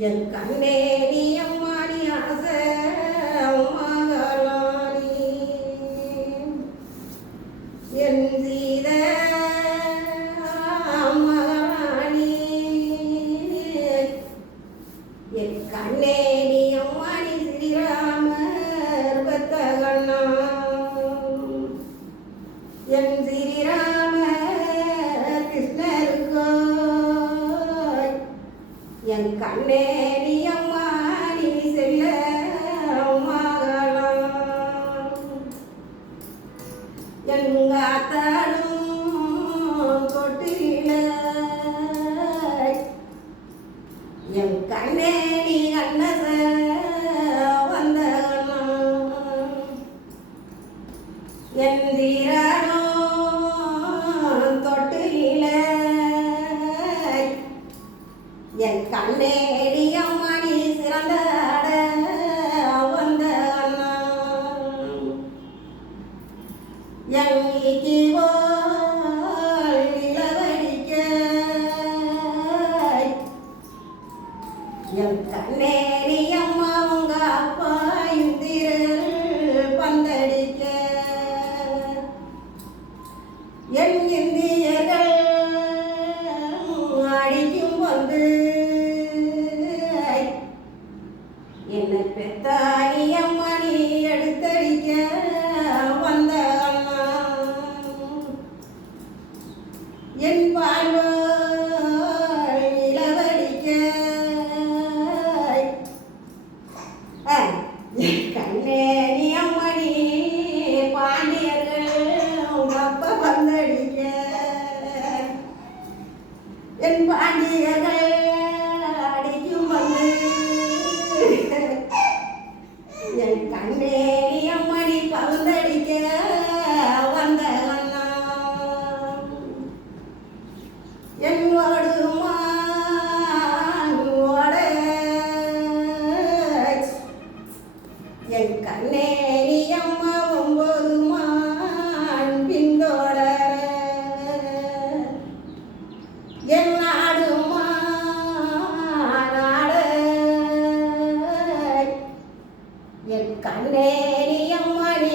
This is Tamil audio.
என் கண்ணே நீ அம்மாடி ஆசை மகளானி என் சீத மகளானி என் கண்ணே நீ அம்மாடி ஸ்ரீராமர் பத்த கண்ணா என் ஸ்ரீராமர் கிருஷ்ணருக்கோ என் கண்ணே நீ அம்மா நீ செல்ல மகளாம் எங்காத்தாடும் தொட்டில என் கண்ணே நீ கண்ணச வந்த என் தீராடும் தொட்டில என் கண்ணேடி அம்மாடி சிறந்தாட வந்த என் ஈக்கி போல் நிலவடிக்க என் கண்ணேடி அம்மா உங்க அப்பா இந்திரல் பந்தடிக்க என் இந்தியர்கள் அடிக்கும் வந்து என்னை பெத்தானி அம்மா நீ எடுத்தடிக்க வந்த அம்மா என் வாழ்வாள் இளவடிக்க என் கண்ணே நீ அம்மா நீ பாண்டியர்கள் அப்பா வந்தடிக்க என் பாண்டியர்கள் அடிக்கும் வந்து என் கண்ணே நீ அம்மணி பந்தடிக்க வந்த அண்ணா என் ஓடுமாட என் கண்ணே நீ அம்மா ஒன்பதுமான் பிந்தோட என் நாடுமா நாட என் கண்ணே நீ அம்மா நீ